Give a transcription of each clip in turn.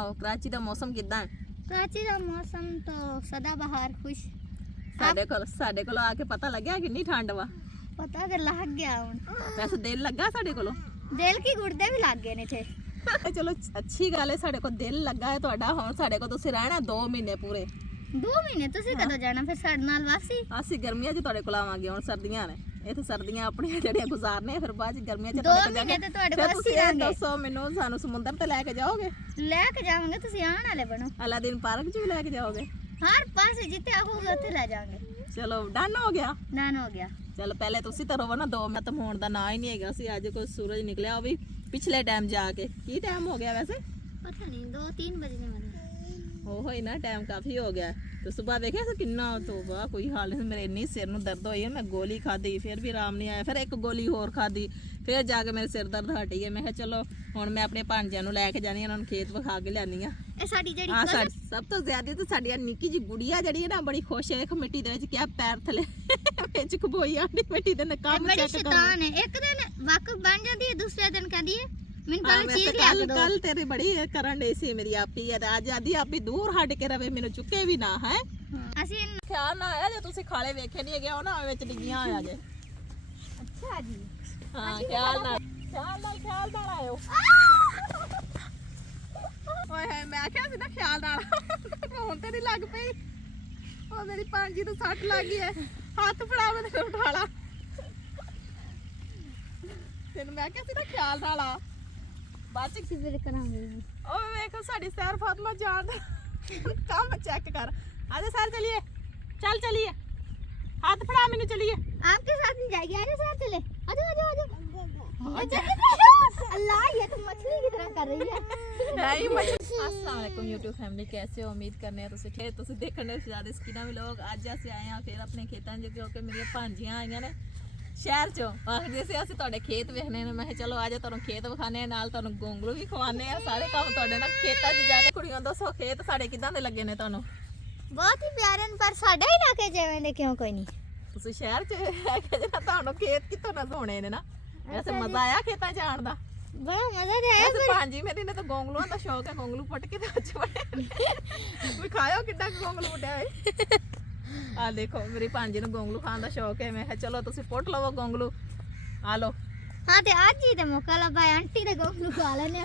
ਸੁਣਾਓ ਕਰਾਚੀ ਦਾ ਮੌਸਮ ਕਿੱਦਾਂ ਹੈ? कराची का मौसम तो सदाबहार खुश। ਸਾਡੇ ਕੋਲ ਆ ਕੇ ਪਤਾ ਲੱਗਿਆ ਕਿੰਨੀ ਠੰਡ ਵਾ। पता तो लग गया हुन। ਵੈਸੇ ਦਿਲ ਲੱਗਾ ਸਾਡੇ ਕੋਲੋਂ। दिल की गुर्दे भी लग गए ने थे। ਚਲੋ ਅੱਛੀ ਗੱਲ ਹੈ ਸਾਡੇ ਕੋਲ ਦਿਲ ਲੱਗਾ ਹੈ ਤੁਹਾਡਾ। ਹੁਣ ਸਾਡੇ ਕੋਲ ਤੁਸੀਂ ਰਹਿਣਾ 2 ਮਹੀਨੇ ਪੂਰੇ। 2 महीने तुसी कदों जाना फिर साडे नाल वासी? ਅਸੀਂ ਗਰਮੀਆਂ 'ਚ ਤੁਹਾਡੇ ਕੋਲ ਆਵਾਂਗੇ। ਹੁਣ ਸਰਦੀਆਂ ਨੇ ਇੱਥੇ ਸਰਦੀਆਂ ਆਪਣੀਆਂ ਜਿਹੜੀਆਂ ਗੁਜ਼ਾਰਨੇ ਫਿਰ ਬਾਅਦ 'ਚ ਗਰਮੀਆਂ 'ਚ 2 ਤੁਹਾਡੇ ਕੋਲ महीने ਜਾਣਾ। तो ਤੁਹਾਡੇ ਫਿਰ ਕੋਲ ਤੁਸੀਂ ਅਸੀਂ ਇਹ ਰਾਂਗੇ। ਦੱਸੋ ਮੈਨੂੰ ਸਾਨੂੰ ਸਮੁੰਦਰ ਤੇ ਲੈ ਕੇ ਜਾਓਗੇ? ਲੈ ਕੇ ਜਾਵਾਂਗੇ ਤੁਸੀਂ ਆਣ ਵਾਲੇ ਬਣੋ। ਅਲਾਦੀਨ ਪਾਰਕ 'ਚ ਵੀ ਲੈ ਕੇ ਜਾਓਗੇ? हर पासे जिथे आखोगे उथे ले जाएंगे। ਚਲੋ ਡਨ ਹੋ ਗਿਆ। नान हो गया। ਚਲ ਪਹਿਲੇ ਤੁਸੀਂ ਤਾਂ ਰੋਵੋ ਨਾ 2 ਖਤਮ ਹੋਣ ਦਾ ਨਾਂ ਹੀ ਨਹੀਂ ਹੈਗਾ ਸੀ। ਅੱਜ ਕੋਈ ਸੂਰਜ ਨਿਕਲਿਆ ਉਹ ਵੀ ਪਿਛਲੇ ਟਾਈਮ ਜਾ ਕੇ। ਕੀ ਟਾਈਮ ਹੋ ਗਿਆ ਵੈਸੇ? पता नहीं 2-3 बजने वाले। ਉਹ ਹੀ ਨਾ ਟਾਈਮ ਕਾਫੀ ਹੋ ਗਿਆ ਤੇ ਸਵੇਰ ਵੇਖਿਆ ਸੀ ਕਿੰਨਾ ਤੋਬਾ ਕੋਈ ਹਾਲ ਨਹੀਂ। ਮੇਰੇ ਇੰਨੀ ਸਿਰ ਨੂੰ ਦਰਦ ਹੋਈ ਹੈ। ਮੈਂ ਗੋਲੀ ਖਾਧੀ ਫਿਰ ਵੀ ਆਰਾਮ ਨਹੀਂ ਆਇਆ। ਫਿਰ ਇੱਕ ਗੋਲੀ ਹੋਰ ਖਾਧੀ ਫਿਰ ਜਾ ਕੇ ਮੇਰੇ ਸਿਰ ਦਰਦ ਹਟੀ ਹੈ। ਮੈਂ ਕਿਹਾ ਚਲੋ ਹੁਣ ਮੈਂ ਆਪਣੇ ਭਾਂਜਿਆਂ ਨੂੰ ਲੈ ਕੇ ਜਾਣੀ ਉਹਨਾਂ ਨੂੰ ਖੇਤ ਵਿਖਾ ਕੇ ਲਿਆਨੀ ਆ। ਇਹ ਸਾਡੀ ਜਿਹੜੀ ਆ ਸਭ ਤੋਂ ਜ਼ਿਆਦਾ ਤਾਂ ਸਾਡੀ ਨਿੱਕੀ ਜੀ ਗੁੜੀਆ ਜਿਹੜੀ ਹੈ ਨਾ ਬੜੀ ਖੁਸ਼ ਹੈ। ਮਿੱਟੀ ਦੇ ਵਿੱਚ ਕਿਆ ਪੈਰ ਥਲੇ ਵਿੱਚ ਖਬੋਈ ਆਂਦੀ ਮਿੱਟੀ ਦੇ ਕੰਮ ਬੜੀ ਚੈੱਕ ਕਰੋ। ਸ਼ੈਤਾਨ ਹੈ। ਇੱਕ ਦਿਨ ਵਾਕਫ ਬਣ ਜਾਂਦੀ ਹੈ ਦੂਸਰੇ ਦਿਨ ਕਹਿੰਦੀ ਹੈ ਮੈਨੂੰ ਕੱਲ ਚੀਜ਼ ਲਿਆ ਕੇ ਦਿਓ। ਕੱਲ ਤੇਰੀ ਬੜੀ ਕਰਨ ਡਈ ਸੀ ਮੇਰੀ ਆਪੀ ਹੈ ਤੇ ਅੱਜ ਆਦੀ ਆਪੀ ਦੂਰ ਹਟ ਕੇ ਰਵੇ ਮੈਨੂੰ ਚੁੱਕੇ ਵੀ ਨਾ ਹੈ। ਅਸੀਂ ਖਿਆਲ ਨਾ ਆਇਆ ਜੇ ਤੁਸੀਂ ਖਾਲੇ ਵੇਖੇ ਨਹੀਂ ਹੈਗੇ ਉਹ ਨਾ ਵਿੱਚ ਡਿੱਗੀਆਂ ਆਇਆ ਜੇ। ਅੱਛਾ ਜੀ ਹਾਂ ਖਿਆਲ ਨਾਲ ਆਇਓ। ਓਏ ਹੈ ਮੈਂ ਆਖਿਆ ਸੀ ਨਾ ਖਿਆਲ ਨਾਲ। ਹੁਣ ਤੇ ਨਹੀਂ ਲੱਗ ਪਈ। ਉਹ ਮੇਰੀ ਭਾਂਜੀ ਨੂੰ ਸੱਟ ਲੱਗ ਗਈ ਹੈ। ਹੱਥ ਫੜਾ ਮੈਂ ਤੈਨੂੰ ਉਠਾ ਲਾ। ਤੈਨੂੰ ਮੈਂ ਕਿਹਾ ਸੀ ਨਾ ਖਿਆਲ ਨਾਲ ਆ। ਬਾਅਦ ਚ ਫਿਰ ਕਰਾਂਗੇ। ਉਹ ਵੇਖ ਸਾਡੀ ਸੈਰ ਫਾਤਮਾ ਜਾਣ ਦਾ ਕੰਮ ਚੈੱਕ ਕਰ। ਆਜਾ ਸੈਰ ਚਲੀਏ। ਚੱਲ ਚਲੀਏ। हाथ फड़ा मैंने चलिए। आपके साथ नहीं जाएगी। आजा साथ चले। आजा आजा आजा। अल्लाह ये तो मछली की तरह कर रही है। नहीं अस्सलाम वालेकुम YouTube फैमिली कैसे हो? उम्मीद करने ਤੁਸੀਂ ਠੀਕ ਤੁਸੀਂ ਦੇਖਣ ਦੇ ਜ਼ਿਆਦਾ ਸਕੀਨਾ ਵੀ ਲੋਕ ਅੱਜ ਅਸੀਂ ਆਏ ਆ ਫਿਰ ਆਪਣੇ ਖੇਤਾਂ 'ਚ ਕਿਉਂਕਿ ਮੇਰੀਆਂ ਭਾਂਜੀਆਂ ਆਈਆਂ ਨੇ ਸ਼ਹਿਰ 'ਚੋਂ। ਆਖਦੇ ਸੀ ਅਸੀਂ ਤੁਹਾਡੇ ਖੇਤ ਵੇਖਣੇ ਨੇ। ਮੈਂ ਕਿਹਾ ਚਲੋ ਅੱਜ ਤੁਹਾਨੂੰ ਖੇਤ ਵਿਖਾਣੇ ਨਾਲ ਤੁਹਾਨੂੰ ਗੋਂਗਲੂ ਵੀ ਖਵਾਣੇ ਆ। ਸਾਰੇ ਕੰਮ ਤੁਹਾਡੇ ਨਾਲ ਖੇਤਾਂ 'ਚ ਜਾ ਕੇ ਕੁੜੀਆਂ ਦੱਸੋ ਖੇਤ ਸਾਡੇ ਕਿਦਾਂ ਦੇ ਲੱਗੇ ਨੇ ਤੁਹਾਨੂੰ? बहुत ही प्यारे ने पर साडा इलाके जेवें दे क्यों कोई नहीं। ਤੁਸੀਂ ਸ਼ਹਿਰ 'ਚ ਹੈਗੇ ਜੇ ਨਾ ਤੁਹਾਨੂੰ ਖੇਤ ਕਿੱਥੋਂ ਨਾ ਹੋਣੇ ਨੇ ਨਾ। ਵੈਸੇ ਮਜ਼ਾ ਆਇਆ ਖੇਤਾਂ 'ਚ ਆਉਣ ਦਾ? बड़ा मजा तो आया ਵੈਸੇ ਭਾਂਜੀ ਮੇਰੀ ਨੇ ਤਾਂ ਗੋਂਗਲੂਆਂ ਦਾ ਸ਼ੌਕ ਹੈ। ਗੋਂਗਲੂ ਪੁੱਟ ਕੇ ਤੇ ਅੱਜ ਬੜੇ ਵੀ ਖਾਇਓ ਕਿੱਡਾ ਗੋਂਗਲੂ ਪੁੱਟਿਆ ਹੋਏ। ਆ ਦੇਖੋ ਮੇਰੀ ਭਾਂਜੀ ਨੂੰ ਗੋਂਗਲੂ ਖਾਣ ਦਾ ਸ਼ੌਕ ਹੈ। ਮੈਂ ਕਿਹਾ ਚਲੋ ਤੁਸੀਂ ਪੁੱਟ ਲਵੋ ਗੋਂਗਲੂ ਆ ਲਓ। हाँ ते आज ही ते मौका लबा आंटी दे गोखलू खा लेने।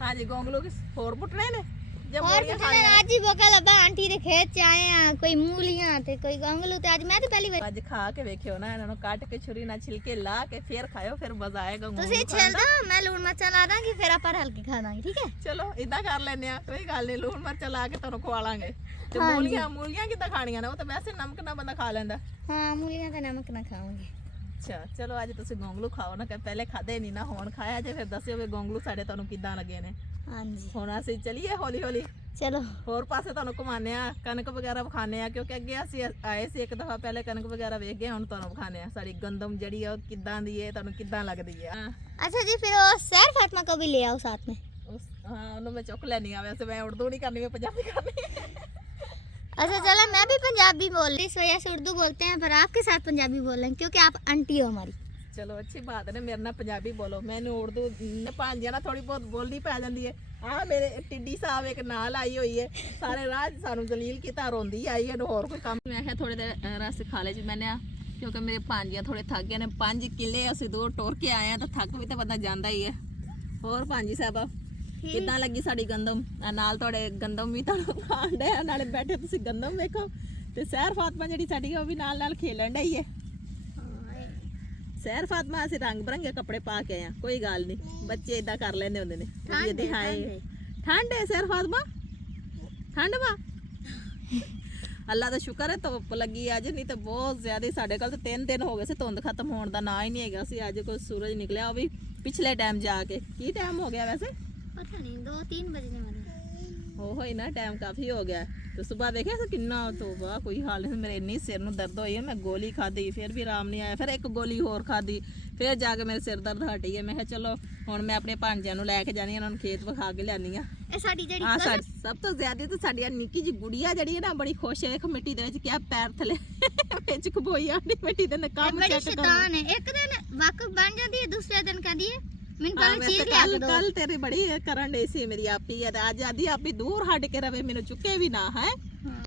ਹਾਂਜੀ ਗੋਂਗਲੂ ਹੋਰ ਪੁੱਟਣੇ ਨੇ ਜੇ और ਮੂਲੀਆਂ पुछने ਖਾਣੀਆਂ आज ही मौका लबा आंटी दे खेत च आए हैं कोई मूलियां ते कोई गोंगलू ते आज मैं तो पहली बार। ਅੱਜ ਖਾ ਕੇ ਵੇਖਿਓ ਨਾ ਇਹਨਾਂ ਨੂੰ ਕੱਟ ਕੇ ਛੁਰੀ ਨਾਲ ਛਿਲਕੇ ਲਾ ਕੇ ਫੇਰ ਖਾਇਓ ਫਿਰ ਮਜ਼ਾ ਆਏਗਾ ਗੋਂਗਲੂ ਤੁਸੀਂ ਖਾਣ ਛਿਲ ਦਾ। दो मैं लूण मरचा ला दांगी फिर ਆਪਾਂ ਰਲ ਕੇ ਖਾ ਦਾਂਗੇ ਠੀਕ ਹੈ। ਚਲੋ ਇਦਾਂ ਕਰ ਲੈਨੇ ਆ ਕੋਈ ਗੱਲ ਨਹੀਂ। ਲੂਣ ਮਿਰਚ ਲਾ ਕੇ ਤੁਹਾਨੂੰ ਖਵਾ ਲਾਂਗੇ। ਤੇ ਹਾਂਜੀ। ਮੂਲੀਆਂ ਕਿੱਦਾਂ ਖਾਣੀਆਂ ਨੇ? ਉਹ ਤਾਂ ਵੈਸੇ ਨਮਕ ਨਾਲ ਬੰਦਾ ਖਾ ਲੈਂਦਾ। हाँ मूलियां ते नमक ना खाओगे। ਅੱਛਾ ਚਲੋ ਅੱਜ ਤੁਸੀਂ ਗੋਂਗਲੂ ਖਾਓ ਨਾ ਕਿ ਪਹਿਲੇ ਖਾਦੇ ਨਹੀਂ ਨਾ ਹੁਣ ਖਾਇਆ ਜੇ ਫਿਰ ਦੱਸਿਓ ਵੀ ਗੋਂਗਲੂ ਸਾਡੇ ਤੁਹਾਨੂੰ ਕਿੱਦਾਂ ਲੱਗੇ ਨੇ। हाँ जी ਹੁਣ ਅਸੀਂ ਚਲੀਏ ਹੌਲੀ ਹੌਲੀ चलो। ਹੋਰ ਪਾਸੇ ਤੁਹਾਨੂੰ ਘੁਮਾਉਂਦੇ ਆ ਕਣਕ ਵਗੈਰਾ ਵਿਖਾਉਂਦੇ ਆ ਕਿਉਂਕਿ ਅੱਗੇ ਅਸੀਂ ਆਏ ਸੀ ਇੱਕ ਦਫਾ ਪਹਿਲੇ ਕਣਕ ਵਗੈਰਾ ਵੇਖ ਗਏ। ਹੁਣ ਤੁਹਾਨੂੰ ਵਿਖਾਉਂਦੇ ਆ ਸਾਡੀ ਗੰਦਮ ਜਿਹੜੀ ਆ ਉਹ ਕਿੱਦਾਂ ਦੀ ਹੈ ਤੁਹਾਨੂੰ ਕਿੱਦਾਂ ਲੱਗਦੀ ਹੈ। अच्छा जी फिर वो सैर फातिमा को भी ले आओ साथ में। ਹਾਂ ਉਹਨੂੰ ਮੈਂ ਚੁੱਕ ਲੈਣੀ ਆ। ਵੈਸੇ ਮੈਂ ਉਰਦੂ ਨਹੀਂ ਕਰਨੀ ਮੈਂ ਪੰਜਾਬੀ ਕਰਨੀ। अच्छा चलो मैं भी पंजाबी बोल रही इस वजह से उर्दू बोलते हैं पर आपके साथ पंजाबी बोल रहे हैं क्योंकि आप आंटी हो हमारी। ਚਲੋ ਅੱਛੀ ਬਾਤ ਹੈ ਮੇਰੇ ਨਾਲ ਪੰਜਾਬੀ ਬੋਲੋ। ਮੈਨੂੰ ਉਰਦੂ ਭਾਂਜਿਆਂ ਨਾਲ ਥੋੜੀ ਬਹੁਤ ਬੋਲਣੀ ਪੈ ਜਾਂਦੀ ਹੈ। ਆ ਮੇਰੇ ਟਿੱਡੀ ਸਾਹਿਬ ਇੱਕ ਨਾਲ ਆਈ ਹੋਈ ਹੈ ਸਾਰੇ ਰਾਹ ਸਾਨੂੰ ਜਲੀਲ ਕੀਤਾ ਰੋਂਦੀ ਆਈ ਹੈ। ਹੋਰ ਕੋਈ ਕੰਮ ਮੈਂ ਕਿਹਾ ਥੋੜੇ ਦੇਰ ਰਸ ਖਾ ਲੈ ਜੀ ਮੈਨੇ ਆ ਕਿਉਂਕਿ ਮੇਰੇ ਭਾਂਜੀਆਂ ਥੋੜੇ ਥੱਕ ਗਏ ਨੇ। 5 ਕਿੱਲੇ ਅਸੀਂ ਦੂਰ ਟੁਰ ਕੇ ਆਏ ਆ ਤਾਂ ਥੱਕ ਵੀ ਤਾਂ ਬੰਦਾ ਜਾਂਦਾ ਹੀ ਹੈ। ਹੋਰ ਭਾਂਜੀ ਸਾਹਿਬਾ ਕਿੱਦਾਂ ਲੱਗੀ ਸਾਡੀ ਗੰਦਮ? ਨਾਲ ਤੁਹਾਡੇ ਗੰਦਮ ਵੀ ਤੁਹਾਨੂੰ ਖਾਣ ਡਿਆ ਨਾਲੇ ਬੈਠੇ ਤੁਸੀਂ ਗੰਦਮ ਵੇਖੋ ਤੇ ਸੈਰ ਫਾਤਮਾ ਜਿਹੜੀ ਸਾਡੀ ਉਹ ਵੀ ਨਾਲ ਨਾਲ ਖੇਲਣ ਡਈ ਹੈ। ਸੈਰ ਫਾਤਮਾ ਅਸੀਂ ਰੰਗ ਬਰੰਗੇ ਕੱਪੜੇ ਪਾ ਕੇ ਆਏ ਆ। ਕੋਈ ਗੱਲ ਨਹੀਂ ਬੱਚੇ ਇਦਾਂ ਕਰ ਲੈਂਦੇ ਹੁੰਦੇ ਨੇ। ਇਹਦੀ ਹਾਏ ਠੰਡ ਹੈ ਸੈਰ ਫਾਤਮਾ ਠੰਡ ਵਾ। ਅੱਲਾ ਦਾ ਸ਼ੁਕਰ ਹੈ ਧੁੱਪ ਲੱਗੀ ਅੱਜ ਨਹੀਂ ਤਾਂ ਬਹੁਤ ਜ਼ਿਆਦਾ। ਸਾਡੇ ਕੋਲ ਤਾਂ 3 ਦਿਨ ਹੋ ਗਏ ਸੀ ਧੁੰਦ ਖਤਮ ਹੋਣ ਦਾ ਨਾਂ ਹੀ ਨਹੀਂ ਹੈਗਾ ਸੀ। ਅੱਜ ਕੋਈ ਸੂਰਜ ਨਿਕਲਿਆ ਉਹ ਵੀ ਪਿਛਲੇ ਟਾਈਮ ਜਾ ਕੇ। ਕੀ ਟਾਈਮ ਹੋ ਗਿਆ ਵੈਸੇ? पता नहीं 2-3 बजने वाले। ਉਹ ਹੀ ਨਾ ਟਾਈਮ ਕਾਫੀ ਹੋ ਗਿਆ ਤੇ ਸਵੇਰ ਵੇਖਿਆ ਸੀ ਕਿੰਨਾ ਤੋਬਾ ਕੋਈ ਹਾਲ ਨਹੀਂ। ਮੇਰੇ ਇੰਨੀ ਸਿਰ ਨੂੰ ਦਰਦ ਹੋਈ ਹੈ। ਮੈਂ ਗੋਲੀ ਖਾਧੀ ਫਿਰ ਵੀ ਆਰਾਮ ਨਹੀਂ ਆਇਆ। ਫਿਰ ਇੱਕ ਗੋਲੀ ਹੋਰ ਖਾਧੀ ਫਿਰ ਜਾ ਕੇ ਮੇਰੇ ਸਿਰ ਦਰਦ ਹਟੀ ਹੈ। ਮੈਂ ਕਿਹਾ ਚਲੋ ਹੁਣ ਮੈਂ ਆਪਣੇ ਭਾਂਜਿਆਂ ਨੂੰ ਲੈ ਕੇ ਜਾਣੀ ਉਹਨਾਂ ਨੂੰ ਖੇਤ ਵਿਖਾ ਕੇ ਲਿਆਨੀ ਆ। ਇਹ ਸਾਡੀ ਜਿਹੜੀ ਆ ਸਭ ਤੋਂ ਜ਼ਿਆਦਾ ਤਾਂ ਸਾਡੀ ਨਿੱਕੀ ਜੀ ਗੁੜੀਆ ਜਿਹੜੀ ਹੈ ਨਾ ਬੜੀ ਖੁਸ਼ ਹੈ। ਮਿੱਟੀ ਦੇ ਵਿੱਚ ਕਿਆ ਪੈਰ ਥਲੇ ਵਿੱਚ ਖਬੋਈ ਆਂਦੀ ਮਿੱਟੀ ਦੇ ਕੰਮ ਬੜੀ ਚੈੱਕ ਕਰੋ। ਸ਼ੈਤਾਨ ਹੈ। ਇੱਕ ਦਿਨ ਵਾਕਫ ਬਣ ਜਾਂਦੀ ਹੈ ਦੂਸਰੇ ਦਿਨ ਕਹਿੰਦੀ ਹੈ ਮੈਨੂੰ ਕੱਲ ਚੀਜ਼ ਲਿਆ ਕੇ ਦੋ ਕੱਲ ਤੇਰੀ ਬੜੀ ਕਰਨ ਡਈ ਸੀ ਮੇਰੀ ਆਪੀ ਆ ਤੇ ਅੱਜ ਆਦੀ ਆਪੀ ਦੂਰ ਹਟ ਕੇ ਰਵੇ ਮੈਨੂੰ ਚੁੱਕੇ ਵੀ ਨਾ ਹੈ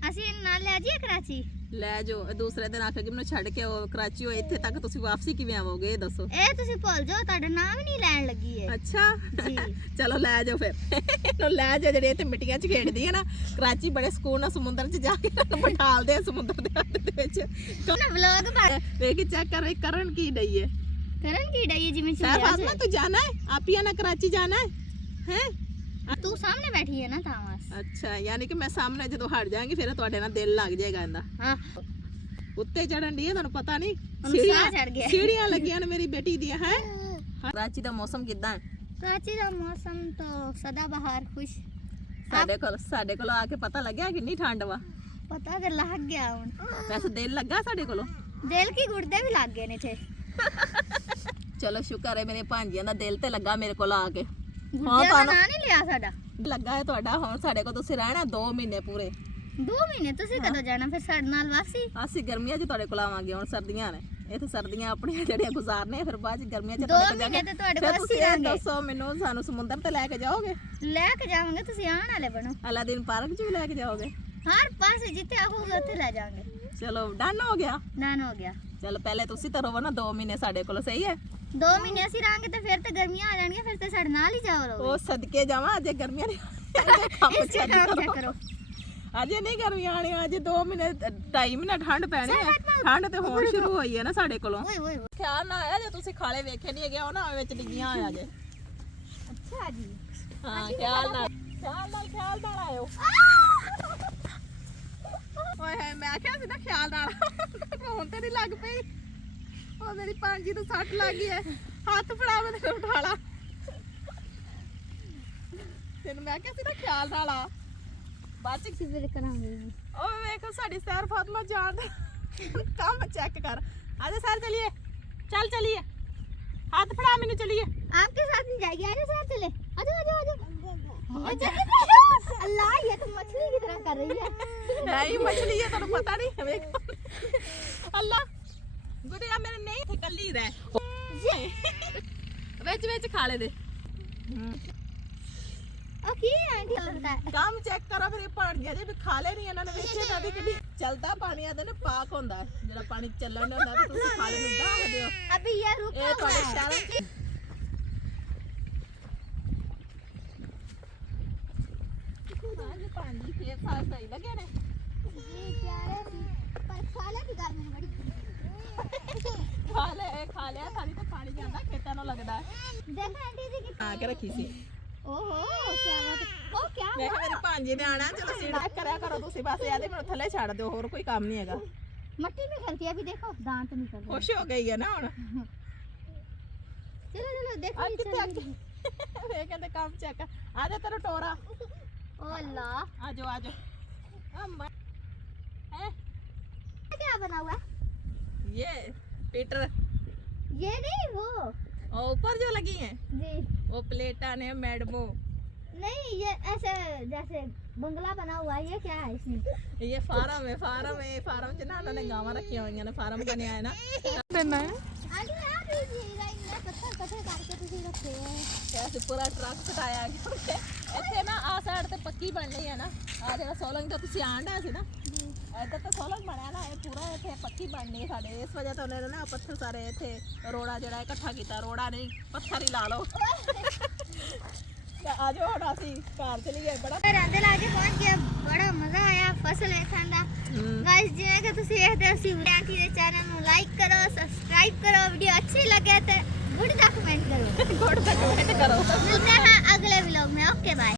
ਅਸੀਂ ਇਹਨੂੰ ਨਾਲ ਲੈ ਜਾਈਏ ਕਰਾਚੀ ਲੈ ਜੋ ਦੂਸਰੇ ਦਿਨ ਆਖੇਗੀ ਮੈਨੂੰ ਛੱਡ ਕੇ ਉਹ ਕਰਾਚੀ ਹੋ ਇੱਥੇ ਤੱਕ ਤੁਸੀਂ ਵਾਪਸੀ ਕਿਵੇਂ ਆਵੋਗੇ ਇਹ ਦੱਸੋ ਇਹ ਤੁਸੀਂ ਭੁੱਲ ਜਾਓ ਤੁਹਾਡਾ ਨਾਮ ਹੀ ਨਹੀਂ ਲੈਣ ਲੱਗੀ ਹੈ ਅੱਛਾ ਜੀ ਚਲੋ ਲੈ ਜਾਓ ਫਿਰ ਇਹਨੂੰ ਲੈ ਜਾਓ ਜਿਹੜੇ ਇੱਥੇ ਮਿੱਟੀਆਂ 'ਚ ਖੇਡਦੀ ਹੈ ਨਾ ਕਰਾਚੀ ਬੜੇ ਸਕੂਨ ਨਾਲ ਸਮੁੰਦਰ 'ਚ ਜਾ ਕੇ ਇਹਨੂੰ ਬਿਠਾਲਦੇ ਆ ਸਮੁੰਦਰ ਦੇ ਹੱਥ ਦੇ ਵਿੱਚ ਨਾ ਵਲੌਗ ਬਣ ਵੇਖੀ ਚੈੱਕ ਕਰ ਕਰਨ ਕੀ ਡਈ ਹੈ ਕਰਨ ਕੀ ਡਈ ਜਿਵੇਂ सर फातिमा तू जाना है आप ही ना कराची जाना है ਤੂੰ ਸਾਹਮਣੇ ਬੈਠੀ ਹੈ ਨਾ ਤਾਂ ਬਸ अच्छा यानी कि मैं सामने ਜਦੋਂ ਹਟ ਜਾਾਂਗੀ ਫਿਰ ਤੁਹਾਡੇ ਨਾਲ ਦਿਲ ਲੱਗ ਜਾਏਗਾ ਇਹਦਾ ਹਾਂ ਉੱਤੇ ਚੜਨ ਦੀ ਤੁਹਾਨੂੰ ਪਤਾ ਨਹੀਂ ਸਾਹ ਚੜ ਗਿਆ ਸੀੜੀਆਂ ਲੱਗੀਆਂ ਨੇ ਮੇਰੀ ਬੇਟੀ ਦੀਆਂ ਹੈ ਕਰਾਚੀ ਦਾ ਮੌਸਮ ਕਿਦਾਂ ਹੈ कराची का मौसम तो सदाबहार खुश ਸਾਡੇ ਕੋਲ ਆ ਕੇ ਪਤਾ ਲੱਗਿਆ ਕਿੰਨੀ ਠੰਡ ਵਾ पता तो लग गया हूं ਵੈਸੇ ਦਿਲ ਲੱਗਾ ਸਾਡੇ ਕੋਲੋਂ दिल की गुर्दे भी लग गए ने थे ਚਲੋ ਸ਼ੁਕਰ ਹੈ ਮੇਰੇ ਭਾਂਜੀਆਂ ਦਾ ਦਿਲ ਤੇ ਲੱਗਾ ਮੇਰੇ ਕੋਲ ਆ ਕੇ गुर्दे का ना नहीं लिया साडा ਲੱਗਾ ਹੈ ਤੁਹਾਡਾ ਹੁਣ ਸਾਡੇ ਕੋਲ ਤੁਸੀਂ ਰਹਿਣਾ 2 ਮਹੀਨੇ ਪੂਰੇ 2 महीने ਤੁਸੀਂ ਕਦੋਂ ਜਾਣਾ ਫਿਰ ਸਾਡੇ ਨਾਲ ਵਾਸੀ ਅਸੀਂ ਗਰਮੀਆਂ 'ਚ ਤੁਹਾਡੇ ਕੋਲ ਆਵਾਂਗੇ ਹੁਣ ਸਰਦੀਆਂ ਨੇ ਇੱਥੇ ਸਰਦੀਆਂ ਆਪਣੀਆਂ ਜਿਹੜੀਆਂ ਗੁਜ਼ਾਰਨੇ ਫਿਰ ਬਾਅਦ 'ਚ ਗਰਮੀਆਂ 'ਚ 2 ਤੁਹਾਡੇ ਕੋਲ ਮਹੀਨੇ ਤੇ ਤੁਹਾਡੇ ਫਿਰ ਕੋਲ ਤੁਸੀਂ ਅਸੀਂ ਇਹ ਰਾਂਗੇ ਦੱਸੋ ਮੈਨੂੰ ਸਾਨੂੰ ਸਮੁੰਦਰ ਤੇ ਲੈ ਕੇ ਜਾਓਗੇ ਲੈ ਕੇ ਜਾਵਾਂਗੇ ਤੁਸੀਂ ਆਣ ਵਾਲੇ ਬਣੋ ਅਲਾਦੀਨ ਪਾਰਕ 'ਚ ਵੀ ਲੈ ਕੇ ਜਾਓਗੇ ਹਰ ਪਾਸੇ ਜਿੱਥੇ ਆਖੋਗੇ ਉੱਥੇ ਲੈ ਜਾਵਾਂਗੇ ਚਲੋ ਡਨ ਹੋ ਗਿਆ ਡਨ ਹੋ ਗਿਆ ਚਲੋ ਪਹਿਲੇ ਤੁਸੀਂ ਤਾਂ ਰਹੋ ਨਾ 2 ਮਹੀਨੇ ਸਾਡੇ ਕੋਲ ਸਹੀ ਹੈ 2 ਮਹੀਨੇ ਅਸੀਂ ਰਾਂਗੇ ਤੇ ਫਿਰ ਤੇ ਗਰਮੀਆਂ ਆ ਜਾਣਗੀਆਂ ਫਿਰ ਤੇ ਸਾਡੇ ਨਾਲ ਹੀ ਜਾਓ ਰਹੋ ਉਹ ਸਦਕੇ ਜਾਵਾਂ ਅਜੇ ਗਰਮੀਆਂ ਨਹੀਂ ਕੰਮ ਇਸੇ ਚੱਲ ਕੰਮ ਕਰੋ। ਕਰੋ ਅਜੇ ਨਹੀਂ ਗਰਮੀਆਂ ਆਣੀਆਂ ਅਜੇ 2 ਮਹੀਨੇ ਟਾਈਮ ਨਾ ਠੰਡ ਪੈਣੀ ਹੈ ਠੰਡ ਤੇ ਹੁਣ ਸ਼ੁਰੂ ਹੋਈ ਹੈ ਨਾ ਸਾਡੇ ਕੋਲੋਂ ਓਏ ਓਏ ਖਿਆਲ ਨਾ ਆਇਆ ਜੇ ਤੁਸੀਂ ਖਾਲੇ ਵੇਖੇ ਨਹੀਂ ਹੈਗੇ ਉਹ ਨਾ ਵਿੱਚ ਡਿੱਗੀਆਂ ਹੋਇਆ ਜੇ ਅੱਛਾ ਜੀ ਹਾਂ ਖਿਆਲ ਨਾਲ ਆਇਓ ਓਏ ਹੈ ਮੈਂ ਕਿਹਾ ਸੀ ਨਾ ਖਿਆਲ ਨਾਲ ਹੁਣ ਤੇ ਨਹੀਂ ਲੱਗ ਪਈ ਉਹ ਮੇਰੀ ਭਾਂਜੀ ਨੂੰ ਸੱਟ ਲੱਗ ਗਈ ਹੈ ਹੱਥ ਫੜਾ ਮੈਨੂੰ ਉਠਾ ਲਾ ਤੈਨੂੰ ਮੈਂ ਕਿਹਾ ਸੀ ਨਾ ਖਿਆਲ ਨਾਲ ਆ ਬਾਅਦ ਚ ਸਿਰ ਕਰਾਂਗੇ ਓਏ ਵੇਖ ਸਾਡੀ ਸੈਰ ਫਾਤਮਾ ਜਾਨ ਦਾ ਕੰਮ ਚੈੱਕ ਕਰ ਆਜਾ ਸੈਰ ਚਲੀਏ ਚੱਲ ਚਲੀਏ हाथ फड़ा मैंने चलिए आपके साथ नहीं जाएगी आजा साथ चले आजा आजा आजा अल्लाह ये तो मछली की तरह कर रही है नहीं मछली है तेरे पता नहीं अल्लाह गुड़िया मेरे नहीं थे कल्ली रह वेच वेच खा ले दे ओके आंटी लगता है काम चेक करो फिर पानी जे भी खा ले नहीं इन्होंने वेचे ना भी किड्डी चलता पानी आदा ना पाक होंदा है जेड़ा पानी चलन होंदा ते तुसी खा ले दा दे हो अभी ये रुको ए थोड़े शहर आज पानी के साथ सही लगे ने ये प्यारे पर साले की गर्मी में बड़ी खा ले सारी तो पानी जांदा खेतां नु लगदा देखा आंटी जी की हां के रखी सी ओहो क्या बात है ओ क्या मैं मेरी भांजी ने आना चलो सीढ़ा करया करो तुसी बस याद है मेरे थल्ले छाड़ दो और कोई काम नहीं हैगा मट्टी में करती है अभी देखो दांत निकल रहे खुश हो गई है ना हुन चलो चलो देखो आ किथे आके वे कहते काम चेक आ जा तेरा टोरा ओ अल्लाह आ जाओ अम्मा है क्या बना हुआ है ये पीटर ये नहीं वो और ऊपर जो लगी हैं जी वो प्लेटा ने मैडमो नहीं ये ऐसे जैसे बंगला बना हुआ है ये क्या है इसमें ये फार्म है फार्म च ना उन्होंने गावां रखी हुई ने फार्म बनया है ना देना है आंटी यार ये लाइन पत्थर पत्थर करके ਤੁਸੀਂ ਰੱਖੇ ਹੈ ऐसे पूरा ट्रक सटाया गया ਇੱਥੇ ਨਾ ਆ ਸਾਈਡ ਤੇ ਪੱਕੀ ਬਣ ਰਹੀ ਹੈ ਨਾ ਆ ਜਿਹੜਾ ਸੋਲੰਗ ਦਾ ਤੁਸੀਂ ਆਂਡਾ ਸੀ ਨਾ ਇੱਧਰ ਤਾਂ ਸੋਲੰਗ ਬਣਿਆ ਨਾ ਇਹ ਪੂਰਾ ਇੱਥੇ ਪੱਕੀ ਬਣਨੀ ਹੈ ਸਾਡੇ ਇਸ ਵਜ੍ਹਾ ਤੋਂ ਉਹਨੇ ਨਾ ਪੱਥਰ ਸਾਰੇ ਇੱਥੇ ਰੋੜਾ ਜਿਹੜਾ ਇਕੱਠਾ ਕੀਤਾ ਰੋੜਾ ਨਹੀਂ ਪੱਥਰ ਹੀ ਲਾ ਲਓ ਆ ਜਾਓ ਹੁਣ ਅਸੀਂ ਘਰ ਚਲੀਏ ਬੜਾ ਰਹਿੰਦੇ ਲਾਗੇ ਪਹੁੰਚ ਗਏ ਬੜਾ ਮਜ਼ਾ ਆਇਆ ਫਸਲ ਵੇਖਣ ਦਾ ਗਾਇਸ ਜਿਵੇਂ ਕਿ ਤੁਸੀਂ ਦੇਖਦੇ ਹੋ ਸੀ ਆਂਟੀ ਦੇ ਚੈਨਲ ਨੂੰ ਲਾਈਕ ਕਰੋ ਸਬਸਕ੍ਰਾਈਬ ਕਰੋ ਵੀਡੀਓ अच्छी लगे तो गुड दा कमेंट करो ਗੁੱਡ ਦਾ ਕਮੈਂਟ ਕਰੋ मिलते हैं अगले व्लॉग में ओके बाय